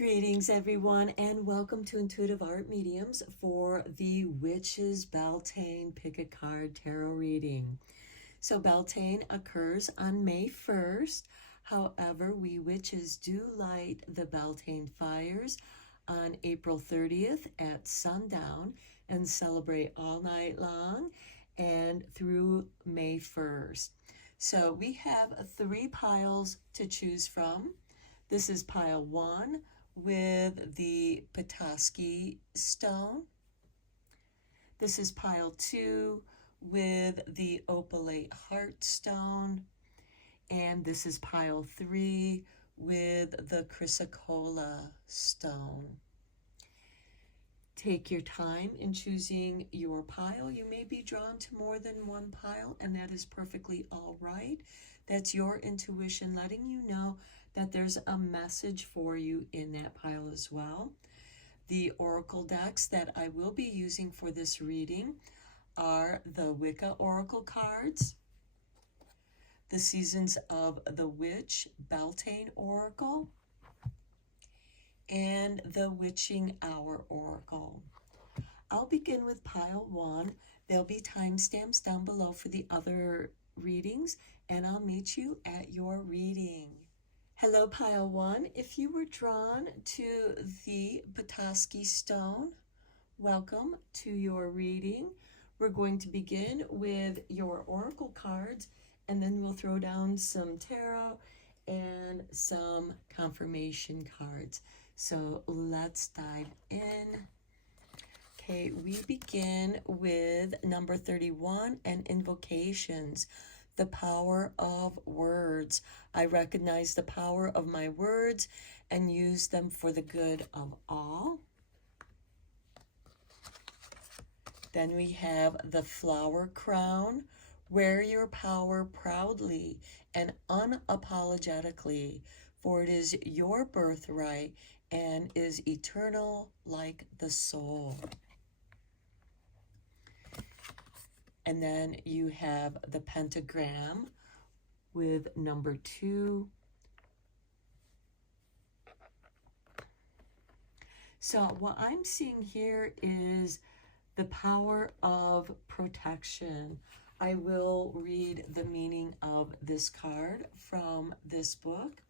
Greetings, everyone, and welcome to Intuitive Art Mediums for the Witch's Beltane Pick a Card Tarot reading. So Beltane occurs on May 1st. However, we witches do light the Beltane fires on April 30th at sundown and celebrate all night long and through May 1st. So we have 3 piles to choose from. This is pile 1 with the Petoskey stone. This is pile 2 with the opalite heart stone. And this is pile 3 with the chrysocolla stone. Take your time in choosing your pile. You may be drawn to more than one pile, and that is perfectly all right. That's your intuition letting you know that there's a message for you in that pile as well. The oracle decks that I will be using for this reading are the Wicca Oracle cards, the Seasons of the Witch Beltane Oracle, and the Witching Hour Oracle. I'll begin with pile 1. There'll be timestamps down below for the other readings, and I'll meet you at your reading. Hello, pile 1. If you were drawn to the Petoskey stone, welcome to your reading. We're going to begin with your oracle cards, and then we'll throw down some tarot and some confirmation cards. So let's dive in. Okay, we begin with number 31 and invocations. The power of words. I recognize the power of my words and use them for the good of all. Then we have the flower crown. Wear your power proudly and unapologetically, for it is your birthright and is eternal like the soul. And then you have the pentagram with number 2. So what I'm seeing here is the power of protection. I will read the meaning of this card from this book.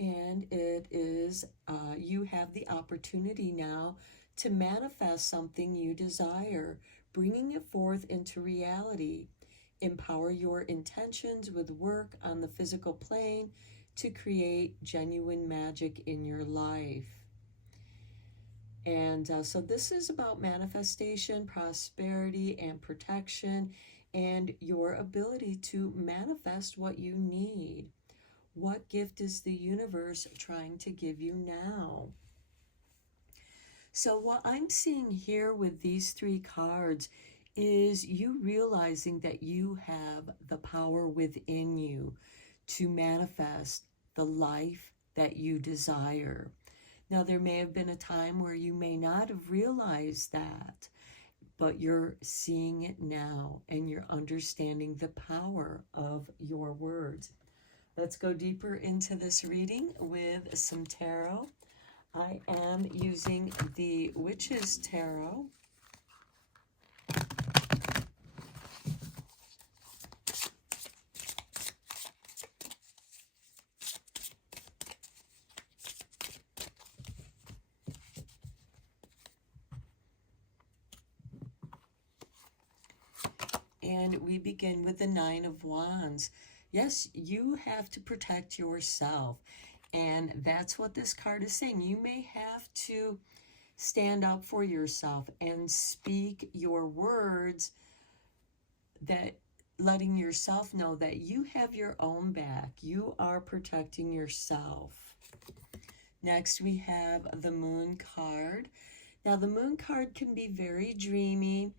And it is, you have the opportunity now to manifest something you desire, bringing it forth into reality. Empower your intentions with work on the physical plane to create genuine magic in your life. And so this is about manifestation, prosperity, and protection, and your ability to manifest what you need. What gift is the universe trying to give you now? So what I'm seeing here with these 3 cards is you realizing that you have the power within you to manifest the life that you desire. Now, there may have been a time where you may not have realized that, but you're seeing it now and you're understanding the power of your words. Let's go deeper into this reading with some tarot. I am using the Witch's Tarot. And we begin with the 9 of Wands. Yes, you have to protect yourself. And that's what this card is saying. You may have to stand up for yourself and speak your words, that letting yourself know that you have your own back. You are protecting yourself. Next, we have the Moon card. Now, the Moon card can be very dreamy.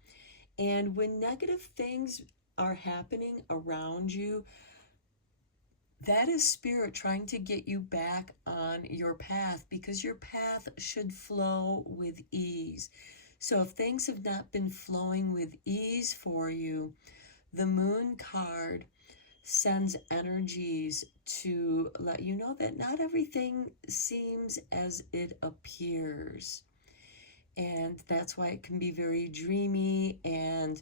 And when negative things are happening around you, that is Spirit trying to get you back on your path, because your path should flow with ease. So if things have not been flowing with ease for you, The Moon card sends energies to let you know that not everything seems as it appears. And that's why it can be very dreamy and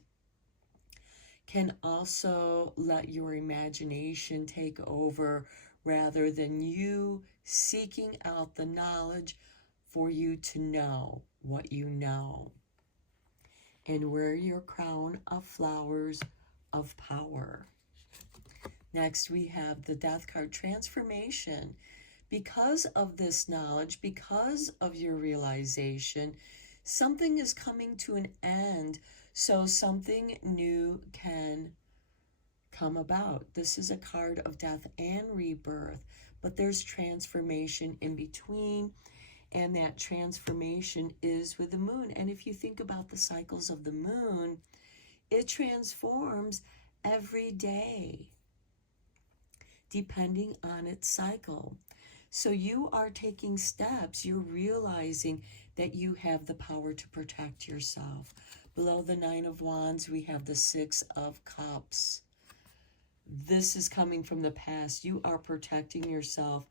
can also let your imagination take over rather than you seeking out the knowledge for you to know what you know. And wear your crown of flowers of power. Next, we have the Death card, transformation. Because of this knowledge, because of your realization, something is coming to an end, so something new can come about. This is a card of death and rebirth, but there's transformation in between, and that transformation is with the moon. And if you think about the cycles of the moon, it transforms every day depending on its cycle. So you are taking steps, you're realizing that you have the power to protect yourself. Below the Nine of Wands, we have the Six of Cups. This is coming from the past. You are protecting yourself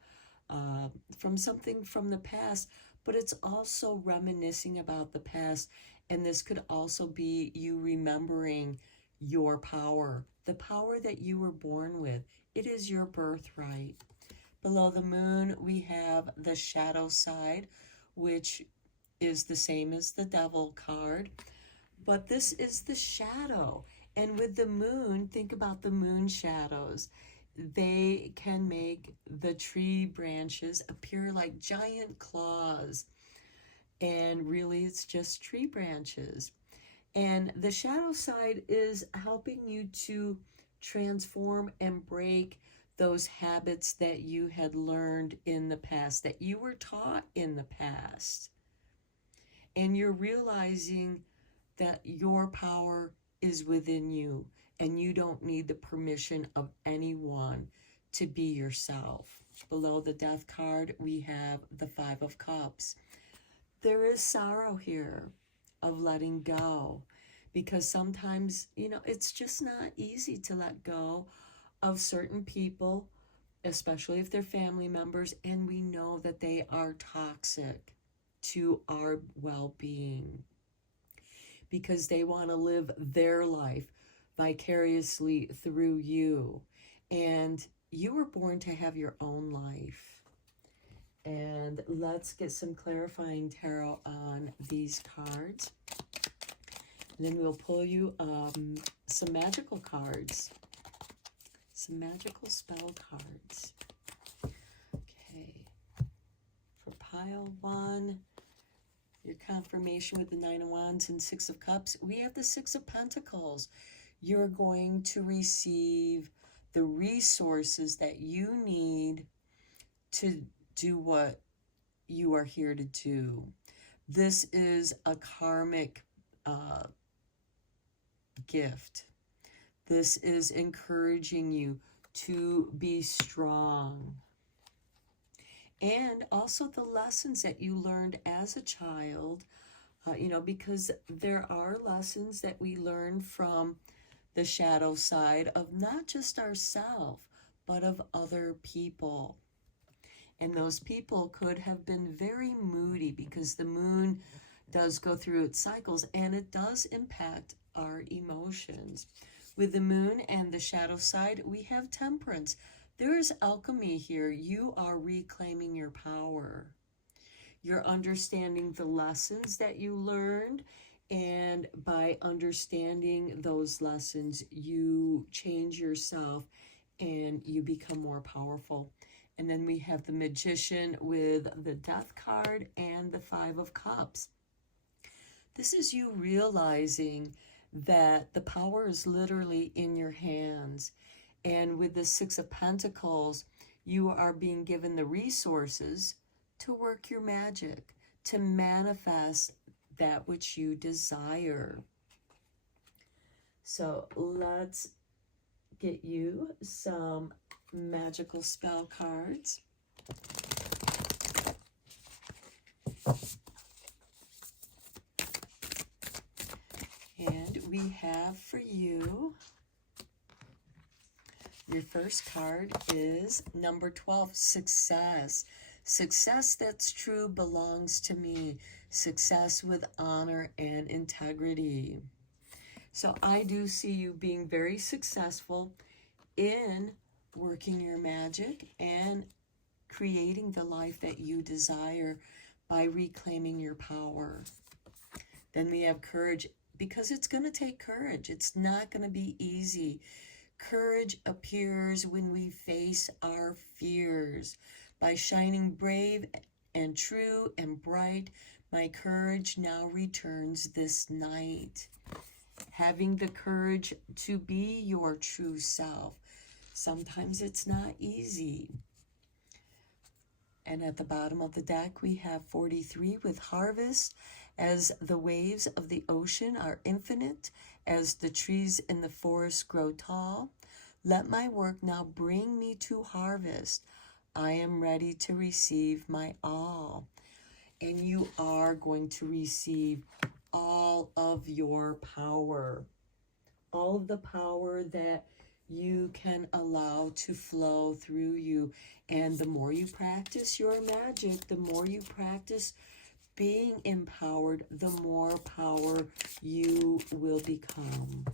from something from the past, but it's also reminiscing about the past. And this could also be you remembering your power, the power that you were born with. It is your birthright. Below the moon, we have the shadow side, which is the same as the Devil card, but this is the shadow. And with the moon, think about the moon shadows. They can make the tree branches appear like giant claws, and really it's just tree branches. And the shadow side is helping you to transform and break those habits that you had learned in the past, that you were taught in the past. And you're realizing that your power is within you, and you don't need the permission of anyone to be yourself. Below the Death card, we have the Five of Cups. There is sorrow here of letting go, because sometimes, it's just not easy to let go of certain people, especially if they're family members, and we know that they are toxic to our well-being because they want to live their life vicariously through you. And you were born to have your own life. And let's get some clarifying tarot on these cards. And then we'll pull you some magical cards. Some magical spell cards. Okay. For pile 1, your confirmation with the Nine of Wands and Six of Cups, we have the Six of Pentacles. You're going to receive the resources that you need to do what you are here to do. This is a karmic gift. This is encouraging you to be strong. And also the lessons that you learned as a child, because there are lessons that we learn from the shadow side of not just ourselves, but of other people. And those people could have been very moody, because the moon does go through its cycles and it does impact our emotions. With the moon and the shadow side, we have temperance. There is alchemy here. You are reclaiming your power. You're understanding the lessons that you learned, and by understanding those lessons, you change yourself and you become more powerful. And then we have the Magician with the Death card and the Five of Cups. This is you realizing that the power is literally in your hands. And with the Six of Pentacles, you are being given the resources to work your magic, to manifest that which you desire. So let's get you some magical spell cards. And we have for you Your first card is number 12, success. Success that's true belongs to me. Success with honor and integrity. So I do see you being very successful in working your magic and creating the life that you desire by reclaiming your power. Then we have courage, because it's going to take courage. It's not going to be easy. Courage appears when we face our fears. By shining brave and true and bright, my courage now returns this night. Having the courage to be your true self. Sometimes it's not easy. And at the bottom of the deck, we have 43 with harvest. As the waves of the ocean are infinite, as the trees in the forest grow tall, let my work now bring me to harvest. I am ready to receive my all. And you are going to receive all of your power. All of the power that you can allow to flow through you. And the more you practice your magic, the more you practice being empowered, the more power you will become.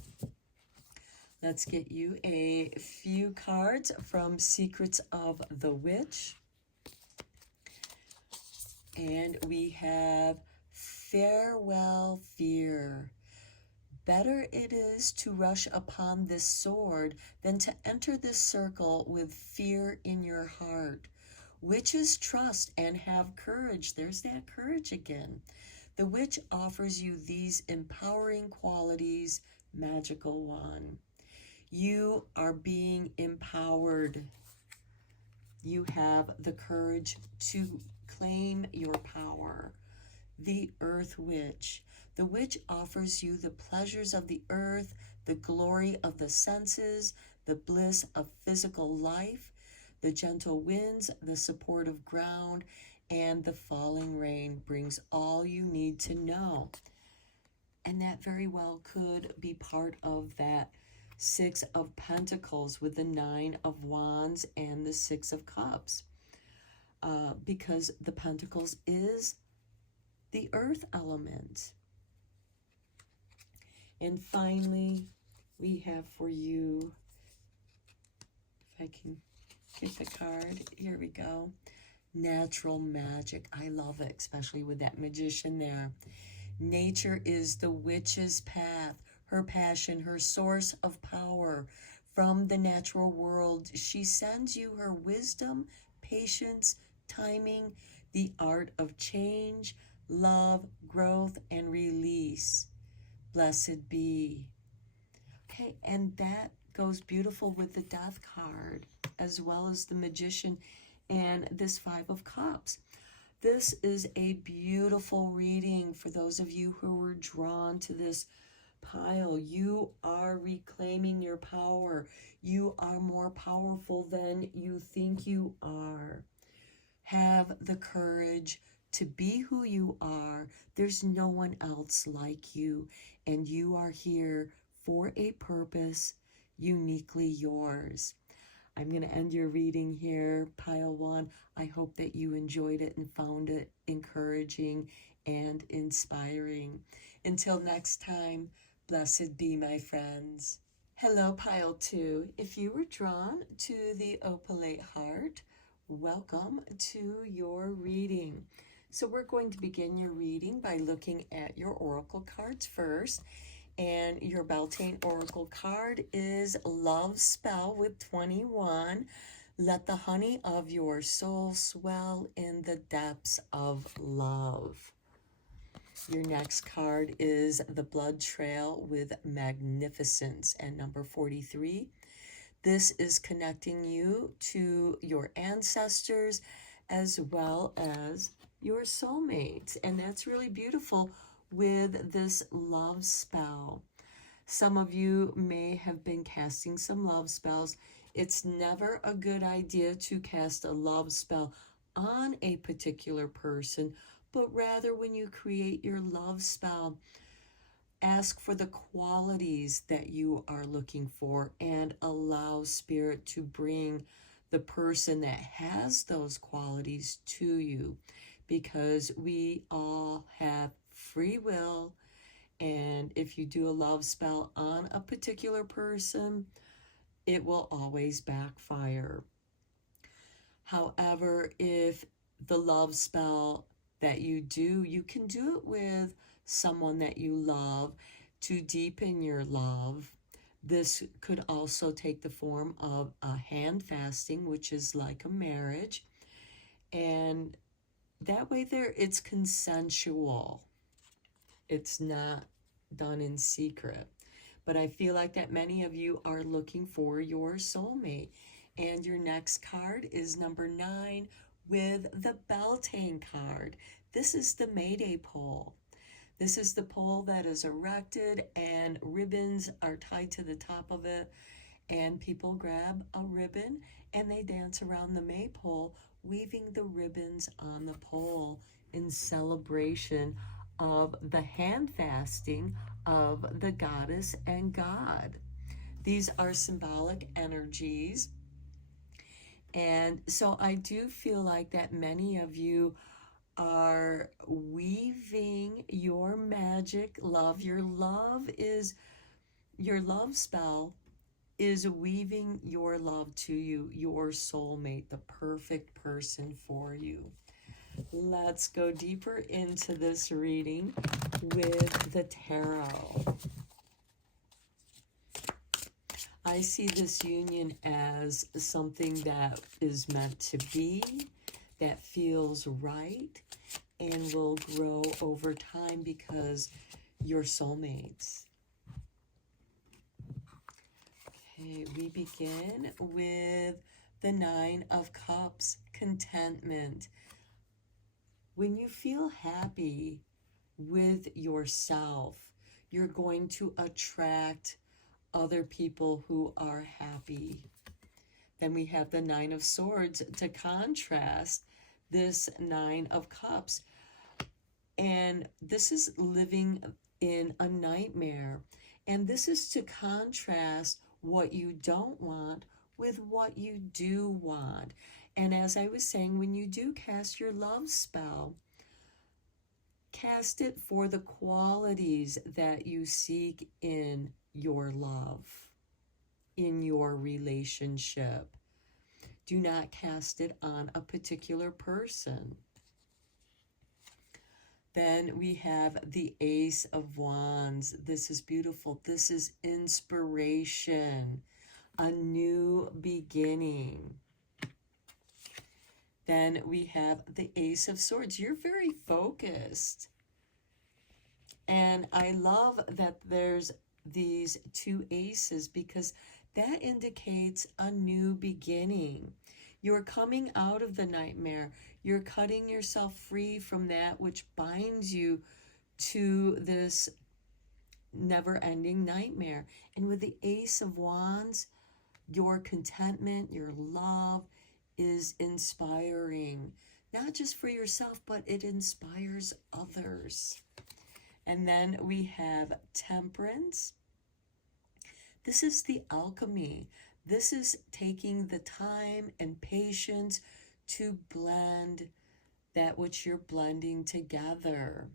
Let's get you a few cards from Secrets of the Witch. And we have Farewell Fear. Better it is to rush upon this sword than to enter this circle with fear in your heart. Witches trust and have courage. There's that courage again. The witch offers you these empowering qualities, magical one. You are being empowered. You have the courage to claim your power. The Earth Witch. The witch offers you the pleasures of the earth, the glory of the senses, the bliss of physical life, the gentle winds, the support of ground, and the falling rain brings all you need to know. And that very well could be part of that Six of Pentacles with the Nine of Wands and the Six of Cups. Because the Pentacles is the earth element. And finally, we have for you, if I can get the card, here we go. Natural magic. I love it, especially with that magician there. Nature is the witch's path, her passion, her source of power. From the natural world, she sends you her wisdom, patience, timing, the art of change, love, growth, and release. Blessed be. Okay, and that goes beautiful with the Death card, as well as the Magician and this Five of Cups. This is a beautiful reading for those of you who were drawn to this pile. You are reclaiming your power. You are more powerful than you think you are. Have the courage to be who you are. There's no one else like you, and you are here for a purpose uniquely yours. I'm going to end your reading here, Pile 1. I hope that you enjoyed it and found it encouraging and inspiring. Until next time, blessed be, my friends. Hello, Pile 2. If you were drawn to the Opalite Heart, welcome to your reading. So we're going to begin your reading by looking at your oracle cards first. And your Beltane oracle card is Love Spell with 21. Let the honey of your soul swell in the depths of love. Your next card is the Blood Trail with Magnificence and number 43. This is connecting you to your ancestors as well as your soulmates. And that's really beautiful with this love spell. Some of you may have been casting some love spells. It's never a good idea to cast a love spell on a particular person, but rather when you create your love spell, Ask for the qualities that you are looking for and allow Spirit to bring the person that has those qualities to you, because we all have free will. And if you do a love spell on a particular person, it will always backfire. However, if the love spell that you do, you can do it with someone that you love to deepen your love. This could also take the form of a hand fasting, which is like a marriage. And that way there it's consensual. It's not done in secret. But I feel like that many of you are looking for your soulmate. And your next card is number 9 with the Beltane card. This is the Mayday pole. This is the pole that is erected and ribbons are tied to the top of it. And people grab a ribbon and they dance around the maypole, weaving the ribbons on the pole in celebration of the hand fasting of the goddess and god. These are symbolic energies. And so I do feel like that many of you are weaving your magic love. Your love spell is weaving your love to you, your soulmate, the perfect person for you. Let's go deeper into this reading with the tarot. I see this union as something that is meant to be, that feels right, and will grow over time because you're soulmates. Okay, we begin with the 9 of Cups, contentment. When you feel happy with yourself, you're going to attract other people who are happy. Then we have the 9 of Swords to contrast this 9 of Cups. And this is living in a nightmare. And this is to contrast what you don't want with what you do want. And as I was saying, when you do cast your love spell, cast it for the qualities that you seek in your love, in your relationship. Do not cast it on a particular person. Then we have the Ace of Wands. This is beautiful. This is inspiration, a new beginning. Then we have the Ace of Swords. You're very focused. And I love that there's these 2 aces because that indicates a new beginning. You're coming out of the nightmare. You're cutting yourself free from that which binds you to this never-ending nightmare. And with the Ace of Wands, your contentment, your love is inspiring, not just for yourself, but it inspires others. And then we have Temperance. This is the alchemy. This is taking the time and patience to blend that which you're blending together.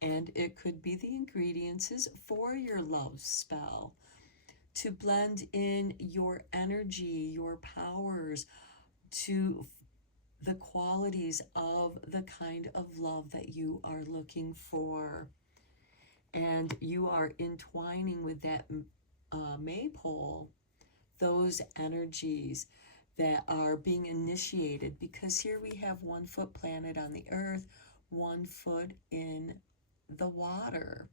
And it could be the ingredients for your love spell, to blend in your energy, your powers, to the qualities of the kind of love that you are looking for. And you are entwining with that maypole those energies that are being initiated, because here we have 1 foot planted on the earth, 1 foot in the water.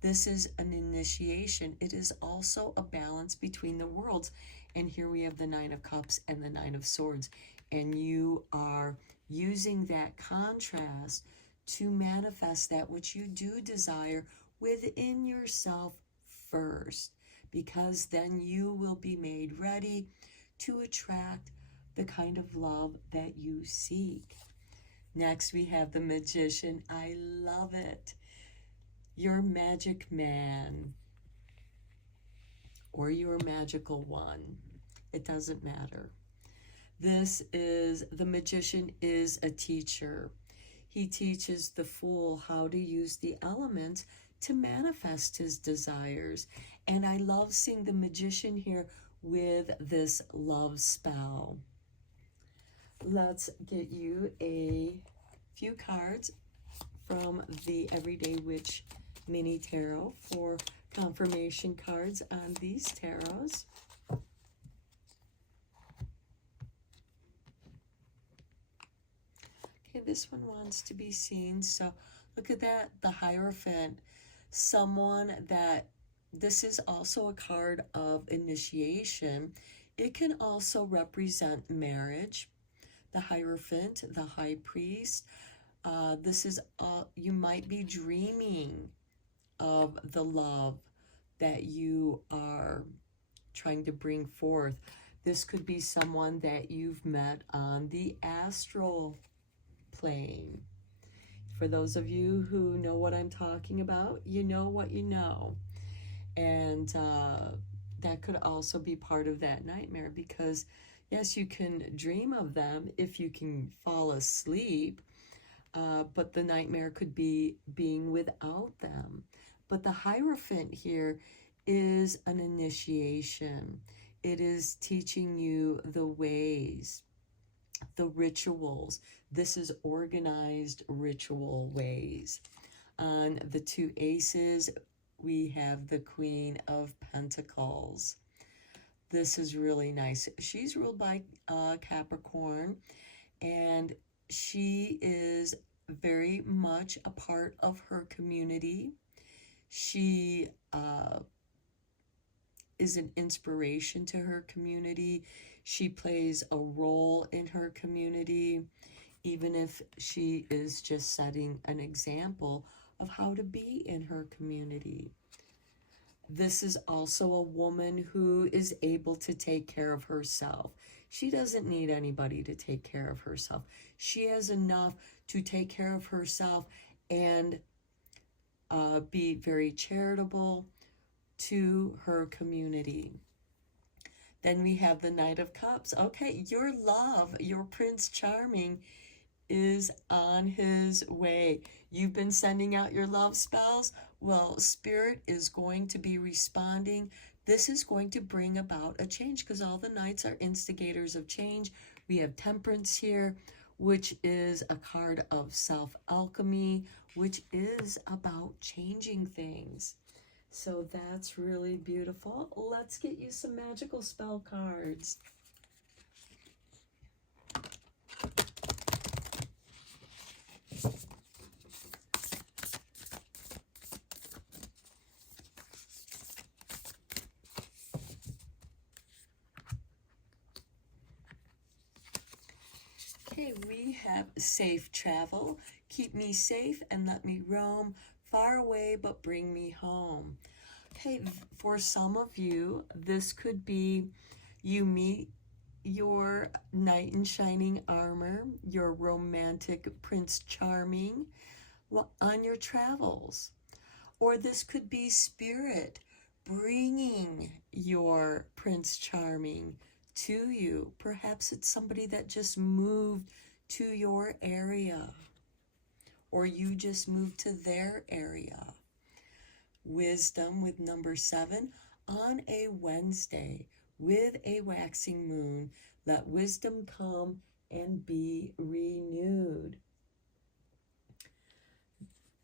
This is an initiation. It is also a balance between the worlds. And here we have the 9 of Cups and the 9 of Swords. And you are using that contrast to manifest that which you do desire within yourself first, because then you will be made ready to attract the kind of love that you seek. Next, we have the Magician. I love it. your magic man or your magical one. It doesn't matter. This is, the magician is a teacher. He teaches the fool how to use the elements to manifest his desires. And I love seeing the magician here with this love spell. Let's get you a few cards from the Everyday Witch Mini Tarot for confirmation cards on these tarots. Okay, this one wants to be seen. So look at that, the Hierophant. Someone that, this is also a card of initiation. It can also represent marriage. The Hierophant, the High Priest. This is, you might be dreaming of the love that you are trying to bring forth. This could be someone that you've met on the astral plane. For those of you who know what I'm talking about, you know what you know. And that could also be part of that nightmare, because yes, you can dream of them if you can fall asleep, but the nightmare could be being without them. But the Hierophant here is an initiation. It is teaching you the ways, the rituals. This is organized ritual ways. On the two aces, we have the Queen of Pentacles. This is really nice. She's ruled by Capricorn, and she is very much a part of her community. She is an inspiration to her community. She plays a role in her community, even if she is just setting an example of how to be in her community. This is also a woman who is able to take care of herself. She doesn't need anybody to take care of herself. She has enough to take care of herself and be very charitable to her community. Then we have the Knight of Cups. Okay, your love, your Prince Charming is on his way. You've been sending out your love spells. Well, Spirit is going to be responding. This is going to bring about a change, because all the knights are instigators of change. We have Temperance here, which is a card of self-alchemy, which is about changing things. So that's really beautiful. Let's get you some magical spell cards. Okay, we have safe travel. Keep me safe and let me roam far away, but bring me home. Okay, for some of you, this could be you meet your knight in shining armor, your romantic Prince Charming, on your travels. Or this could be Spirit bringing your Prince Charming to you. Perhaps it's somebody that just moved to your area, or you just moved to their area. Wisdom with number 7. On a Wednesday with a waxing moon, let wisdom come and be renewed.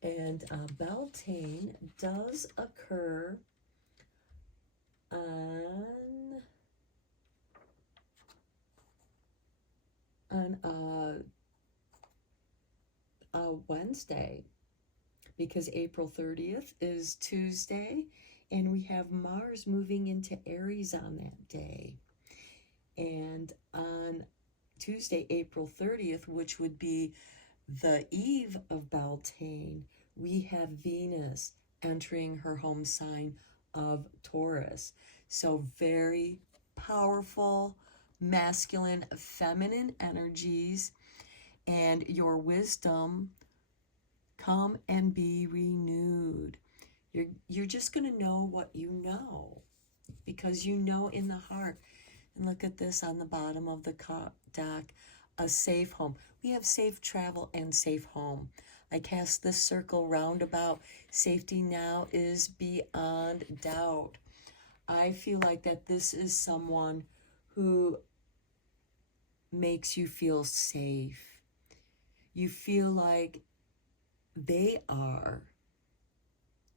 And Beltane does occur on a Wednesday, because April 30th is Tuesday, and we have Mars moving into Aries on that day. And on Tuesday, April 30th, which would be the eve of Beltane, we have Venus entering her home sign of Taurus. So very powerful, masculine, feminine energies, and your wisdom Come and be renewed. You're just going to know what you know, because you know in the heart. And look at this on the bottom of the deck, a safe home. We have safe travel and safe home. I cast this circle round about. Safety now is beyond doubt. I feel like that this is someone who makes you feel safe. You feel like they are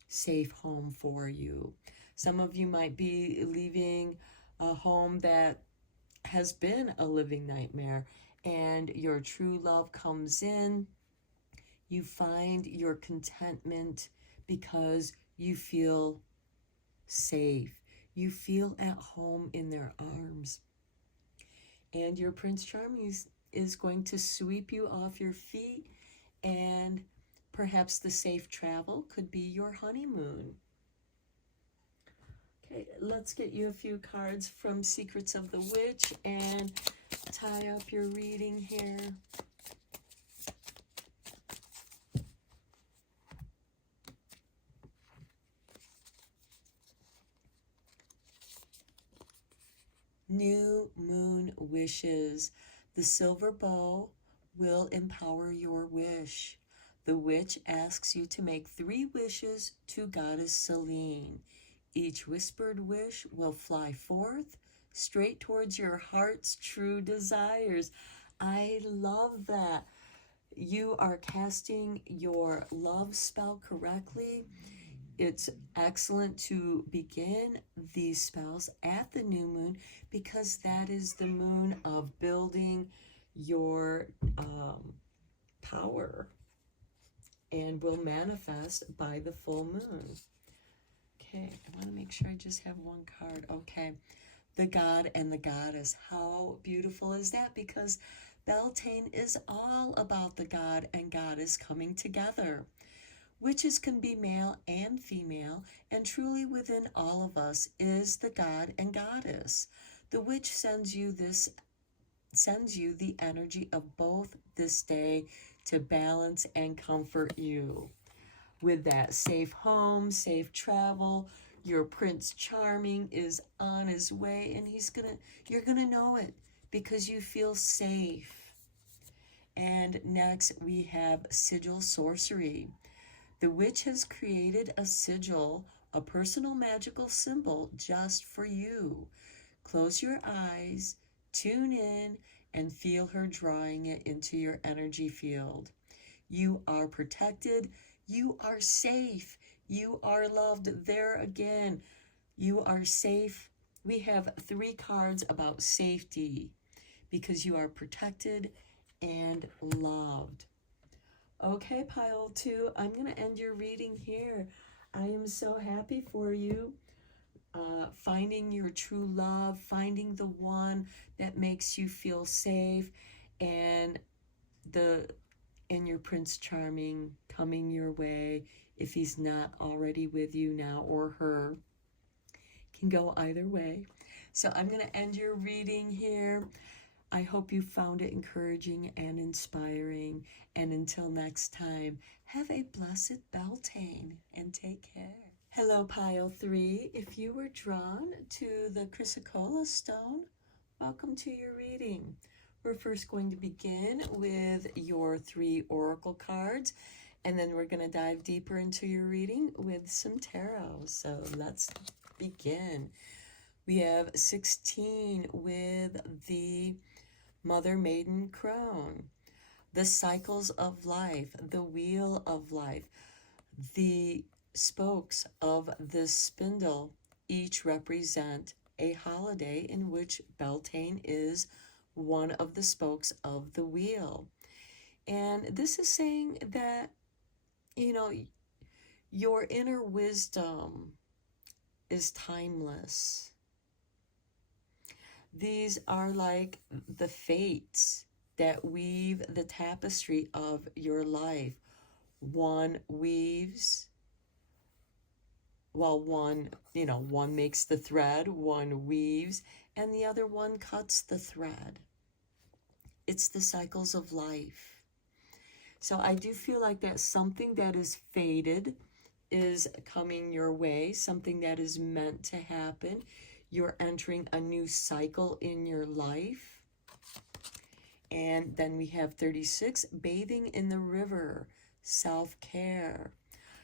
safe home for you. Some of you might be leaving a home that has been a living nightmare, and your true love comes in. You find your contentment because you feel safe. You feel at home in their arms. And your Prince Charming is going to sweep you off your feet, and perhaps the safe travel could be your honeymoon. Okay, let's get you a few cards from Secrets of the Witch and tie up your reading here. New Moon Wishes. The silver bow will empower your wish. The witch asks you to make 3 wishes to Goddess Selene. Each whispered wish will fly forth straight towards your heart's true desires. I love that. You are casting your love spell correctly. It's excellent to begin these spells at the new moon, because that is the moon of building your power, and will manifest by the full moon. Okay, I want to make sure I just have one card. Okay, the God and the Goddess. How beautiful is that? Because Beltane is all about the God and Goddess coming together. Witches can be male and female, and truly within all of us is the God and Goddess. The witch sends you the energy of both this day to balance and comfort you. With that safe home, safe travel, your Prince Charming is on his way, and you're gonna know it because you feel safe. And next we have Sigil Sorcery. The witch has created a sigil, a personal magical symbol just for you. Close your eyes, tune in, and feel her drawing it into your energy field. You are protected. You are safe. You are loved. There again, you are safe. We have 3 cards about safety, because you are protected and loved. Okay, pile 2, I'm going to end your reading here. I am so happy for you. Finding your true love, finding the one that makes you feel safe, and your Prince Charming coming your way, if he's not already with you now, or her. Can go either way. So I'm going to end your reading here. I hope you found it encouraging and inspiring. And until next time, have a blessed Beltane and take care. Hello, pile 3. If you were drawn to the chrysocolla stone, welcome to your reading. We're first going to begin with your 3 oracle cards, and then we're going to dive deeper into your reading with some tarot. So let's begin. We have 16 with the Mother Maiden Crone, the cycles of life, the wheel of life, the spokes of the spindle, each represent a holiday in which Beltane is one of the spokes of the wheel. And this is saying that, your inner wisdom is timeless. These are like the fates that weave the tapestry of your life. One weaves, one makes the thread, one weaves, and the other one cuts the thread. It's the cycles of life. So I do feel like that something that is fated is coming your way, something that is meant to happen. You're entering a new cycle in your life. And then we have 36, bathing in the river, self-care.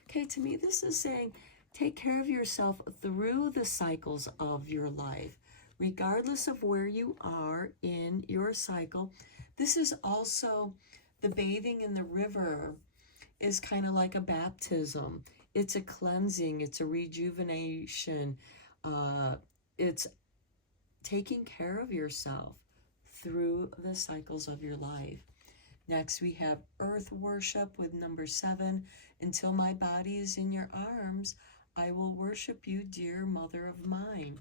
Okay, to me, this is saying take care of yourself through the cycles of your life, regardless of where you are in your cycle. This is also the bathing in the river is kind of like a baptism. It's a cleansing, it's a rejuvenation, it's taking care of yourself through the cycles of your life. Next, we have earth worship with number 7. Until my body is in your arms, I will worship you, dear mother of mine.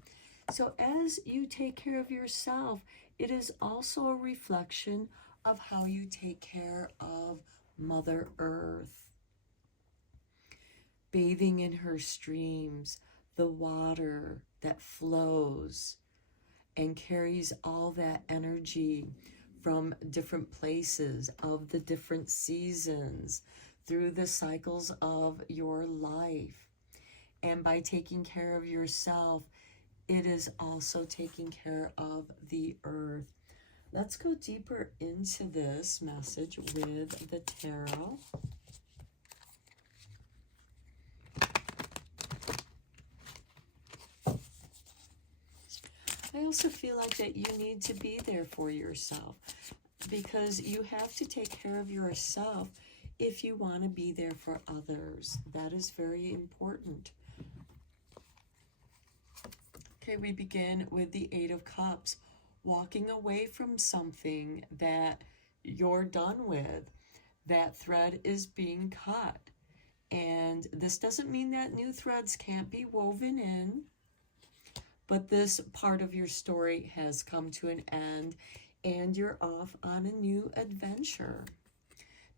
So as you take care of yourself, it is also a reflection of how you take care of Mother Earth. Bathing in her streams, the water that flows and carries all that energy from different places of the different seasons through the cycles of your life. And by taking care of yourself, it is also taking care of the earth. Let's go deeper into this message with the tarot. I also feel like that you need to be there for yourself, because you have to take care of yourself if you want to be there for others. That is very important. Okay, we begin with the 8 of Cups, walking away from something that you're done with. That thread is being cut. And this doesn't mean that new threads can't be woven in, but this part of your story has come to an end and you're off on a new adventure.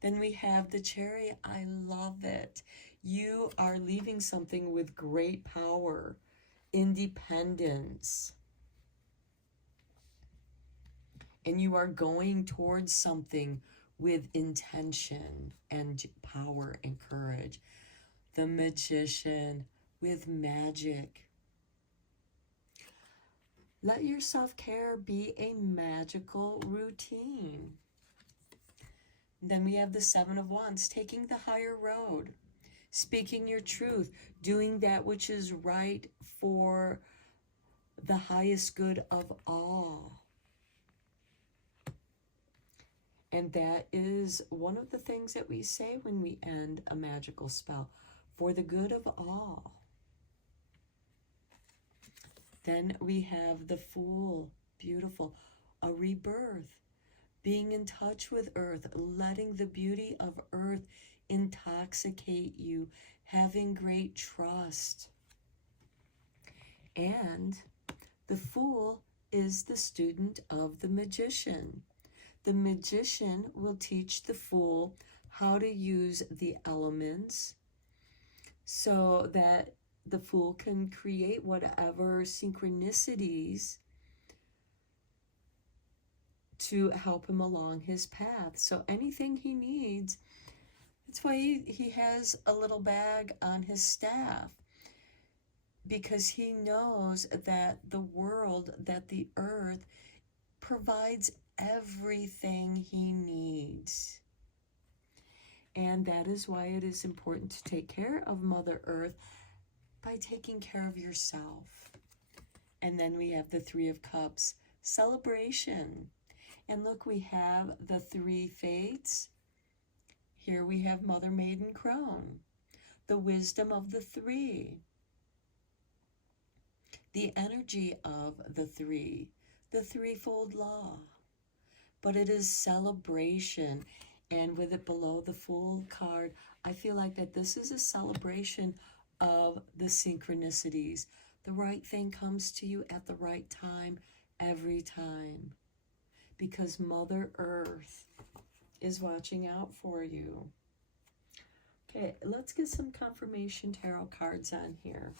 Then we have the Chariot. I love it. You are leaving something with great power, independence, and you are going towards something with intention and power and courage. The Magician with magic. Let your self-care be a magical routine. Then we have the 7 of Wands, taking the higher road, speaking your truth, doing that which is right for the highest good of all. And that is one of the things that we say when we end a magical spell, for the good of all. Then we have the Fool, beautiful, a rebirth, being in touch with earth, letting the beauty of earth intoxicate you, having great trust. And the Fool is the student of the Magician. The Magician will teach the Fool how to use the elements so that the Fool can create whatever synchronicities to help him along his path. So anything he needs, that's why he has a little bag on his staff, because he knows that the world, that the earth provides everything he needs. And that is why it is important to take care of Mother Earth by taking care of yourself. And then we have the 3 of Cups, celebration. And look, we have the 3 Fates. Here we have Mother Maiden Crone, the wisdom of the 3, the energy of the 3, the threefold law. But it is celebration. And with it below the Fool card, I feel like that this is a celebration of the synchronicities. The right thing comes to you at the right time, every time. Because Mother Earth is watching out for you. Okay, let's get some confirmation tarot cards on here.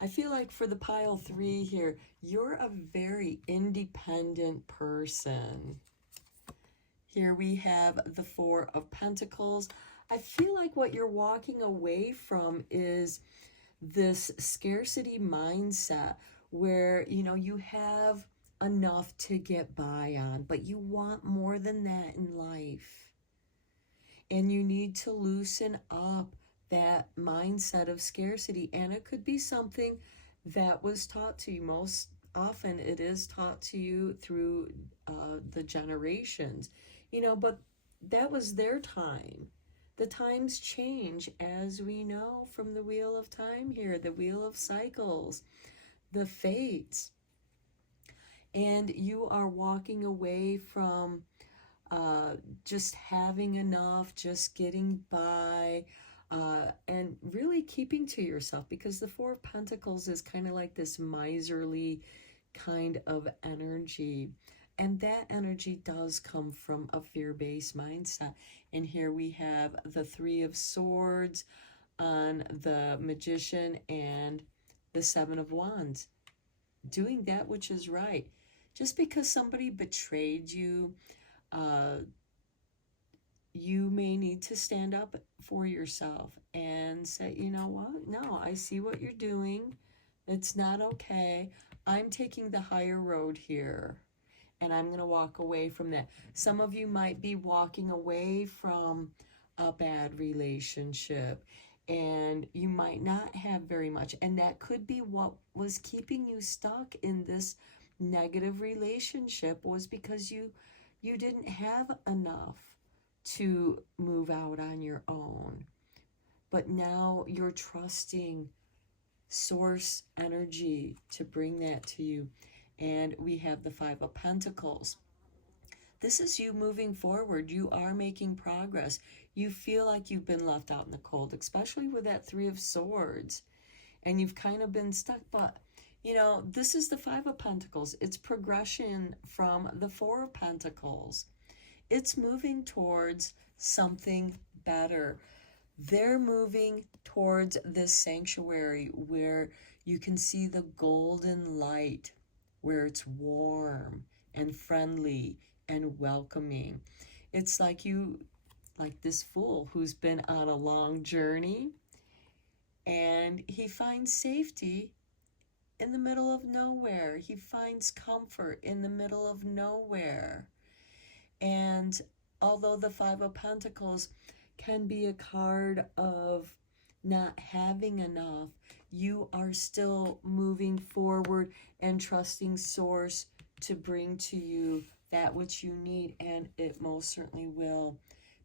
I feel like for the pile 3 here, you're a very independent person. Here we have the 4 of Pentacles. I feel like what you're walking away from is this scarcity mindset where, you know, you have enough to get by on, but you want more than that in life. And you need to loosen up that mindset of scarcity. And it could be something that was taught to you. Most often it is taught to you through the generations, you know, but that was their time. The times change, as we know from the wheel of time here, the wheel of cycles, the fates. And you are walking away from just having enough, just getting by, and really keeping to yourself, because the 4 of Pentacles is kind of like this miserly kind of energy. And that energy does come from a fear-based mindset. And here we have the 3 of Swords on the Magician and the 7 of Wands. Doing that which is right. Just because somebody betrayed you, you may need to stand up for yourself and say, you know what? No, I see what you're doing. It's not okay. I'm taking the higher road here, and I'm going to walk away from that. Some of you might be walking away from a bad relationship, and you might not have very much. And that could be what was keeping you stuck in this negative relationship, was because you didn't have enough to move out on your own. But now you're trusting source energy to bring that to you. And we have the 5 of Pentacles. This is you moving forward. You are making progress. You feel like you've been left out in the cold, especially with that 3 of Swords. And you've kind of been stuck. But, you know, this is the 5 of Pentacles. It's progression from the 4 of Pentacles. It's moving towards something better. They're moving towards this sanctuary where you can see the golden light, where it's warm and friendly and welcoming. It's like this fool who's been on a long journey, and he finds safety in the middle of nowhere. He finds comfort in the middle of nowhere. And although the 5 of Pentacles can be a card of not having enough, you are still moving forward and trusting Source to bring to you that which you need, and it most certainly will,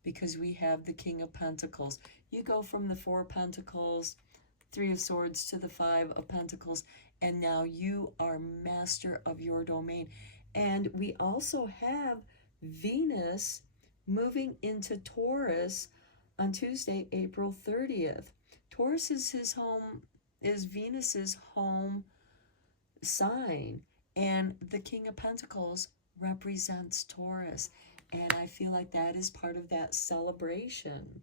because we have the King of Pentacles. You go from the 4 of Pentacles, 3 of Swords, to the 5 of Pentacles, and now you are master of your domain. And we also have Venus moving into Taurus on Tuesday, April 30th. Taurus is Venus's home sign, and the King of Pentacles represents Taurus. And I feel like that is part of that celebration.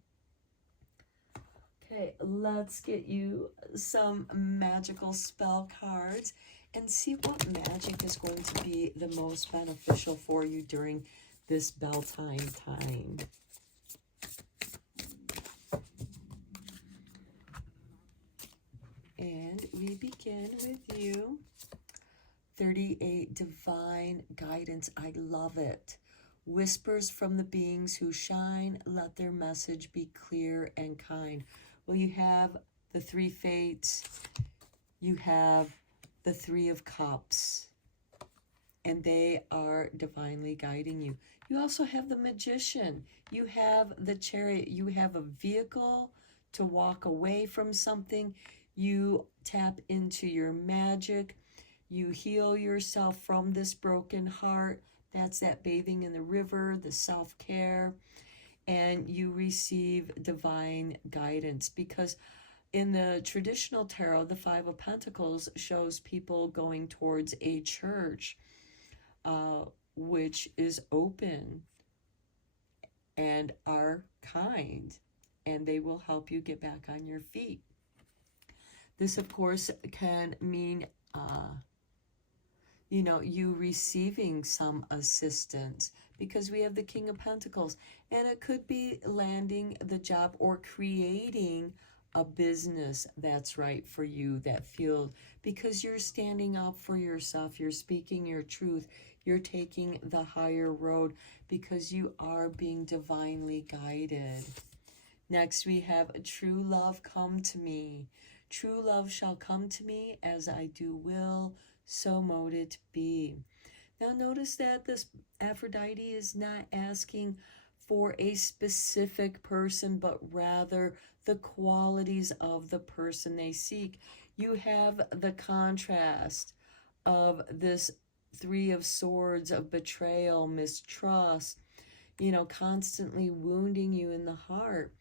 Okay, let's get you some magical spell cards and see what magic is going to be the most beneficial for you during this Beltane time. And we begin with you. 38, divine guidance. I love it. Whispers from the beings who shine, let their message be clear and kind. Well, you have the 3 fates. You have the 3 of Cups, and they are divinely guiding you. You also have the Magician. You have the Chariot. You have a vehicle to walk away from something. You tap into your magic. You heal yourself from this broken heart. That's that bathing in the river, the self-care. And you receive divine guidance, because in the traditional tarot, the 5 of Pentacles shows people going towards a church which is open and are kind, and they will help you get back on your feet. This, of course, can mean, you receiving some assistance, because we have the King of Pentacles. And it could be landing the job or creating a business that's right for you, that field, because you're standing up for yourself, you're speaking your truth, you're taking the higher road because you are being divinely guided. Next, we have true love come to me. True love shall come to me, as I do will, so mote it be. Now notice that this Aphrodite is not asking for a specific person, but rather the qualities of the person they seek. You have the contrast of this Three of Swords, of betrayal, mistrust, constantly wounding you in the heart.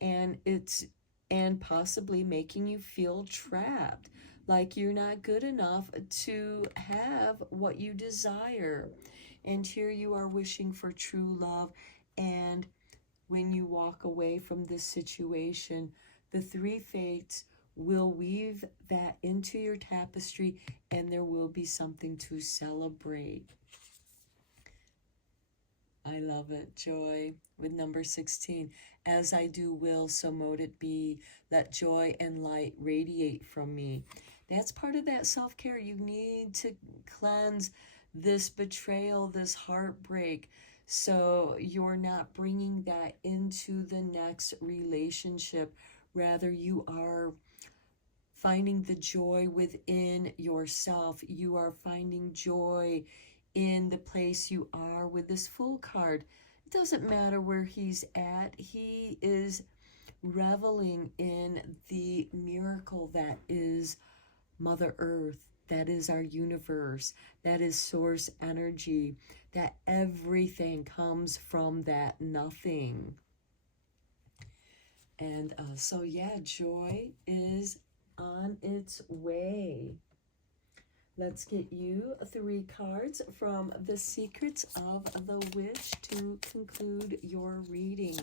And possibly making you feel trapped, like you're not good enough to have what you desire. And here you are wishing for true love, and when you walk away from this situation, the three fates will weave that into your tapestry, and there will be something to celebrate. I love it. Joy with number 16. As I do will, so mote it be. Let joy and light radiate from me. That's part of that self-care. You need to cleanse this betrayal, this heartbreak, so you're not bringing that into the next relationship. Rather, you are finding the joy within yourself. You are finding joy in the place you are with this Fool card. It doesn't matter where he's at. He is reveling in the miracle that is Mother Earth, that is our universe, that is source energy, that everything comes from that nothing. And so, yeah, joy is on its way. Let's get you 3 cards from the Secrets of the Witch to conclude your reading.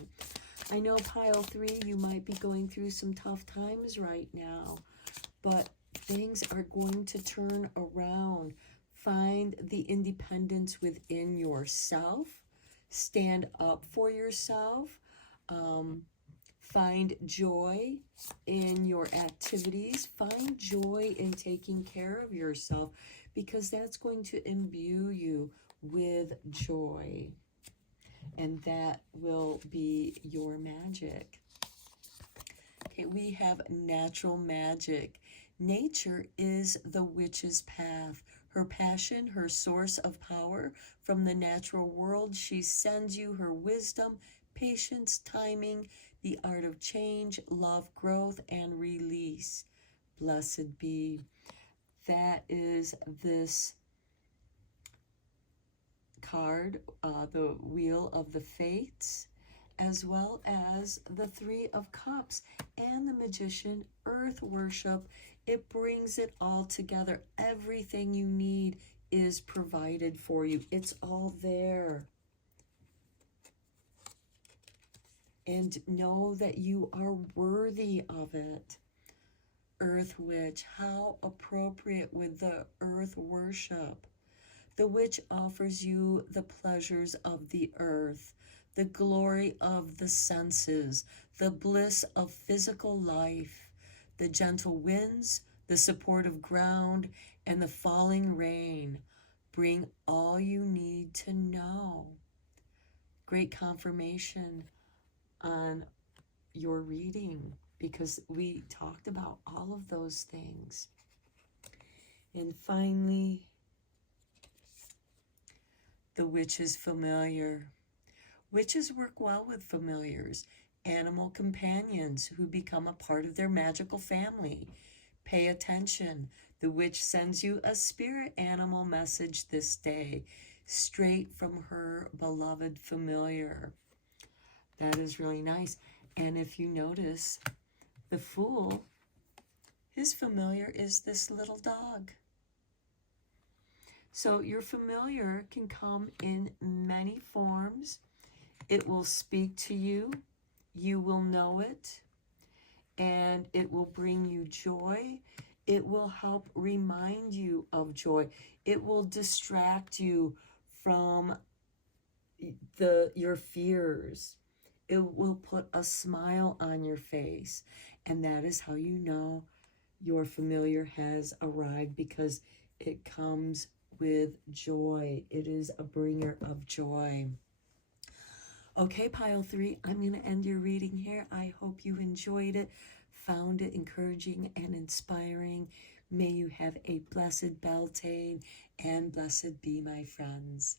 I know pile 3, you might be going through some tough times right now, but things are going to turn around. Find the independence within yourself. Stand up for yourself. Find joy in your activities. Find joy in taking care of yourself, because that's going to imbue you with joy. And that will be your magic. Okay, we have natural magic. Nature is the witch's path. Her passion, her source of power. From the natural world, she sends you her wisdom, patience, timing, the art of change, love, growth, and release. Blessed be. That is this card, the Wheel of the Fates, as well as the 3 of Cups and the Magician, Earth Worship. It brings it all together. Everything you need is provided for you. It's all there. And know that you are worthy of it. Earth Witch, how appropriate with the earth worship. The witch offers you the pleasures of the earth, the glory of the senses, the bliss of physical life, the gentle winds, the supportive ground, and the falling rain. Bring all you need to know. Great confirmation on your reading, because we talked about all of those things. And finally, the witch's familiar. Witches work well with familiars, animal companions who become a part of their magical family. Pay attention. The witch sends you a spirit animal message this day, straight from her beloved familiar. That is really nice. And if you notice, the Fool, his familiar is this little dog. So your familiar can come in many forms. It will speak to you. You will know it. and it will bring you joy. It will help remind you of joy. It will distract you from your fears. It will put a smile on your face, and that is how you know your familiar has arrived, because it comes with joy. It is a bringer of joy. Okay, pile 3, I'm going to end your reading here. I hope you enjoyed it, found it encouraging and inspiring. May you have a blessed Beltane, and blessed be, my friends.